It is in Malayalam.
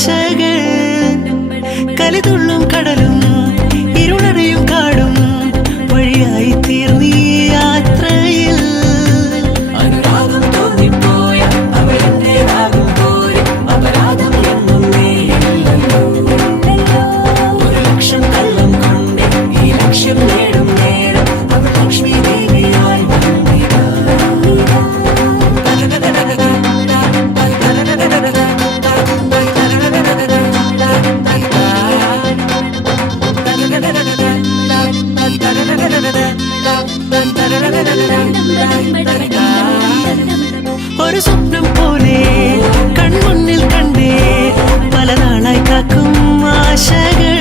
ആശകൾ കലിതുള്ളും കടലും ഇരുളടയും കാടും വഴിയായി തീർന്നീ യാത്രയിൽ അനുരാഗം തോന്നിപ്പോയ അവരെന്റേതാകും പോലെ അപരാധം എന്നും നീയില്ലല്ലോ ഒരു ലക്ഷം കള്ളം കൊണ്ട് ഈ ലക്ഷ്യം നേടും നേരം അവൾ ലക്ഷ്മി ദേവിയായി വന്നിതാ ഒരു സ്വപ്നം പോലെ കൺമുന്നിൽ കണ്ടേ പല നാളായി കാക്കും ആശകൾ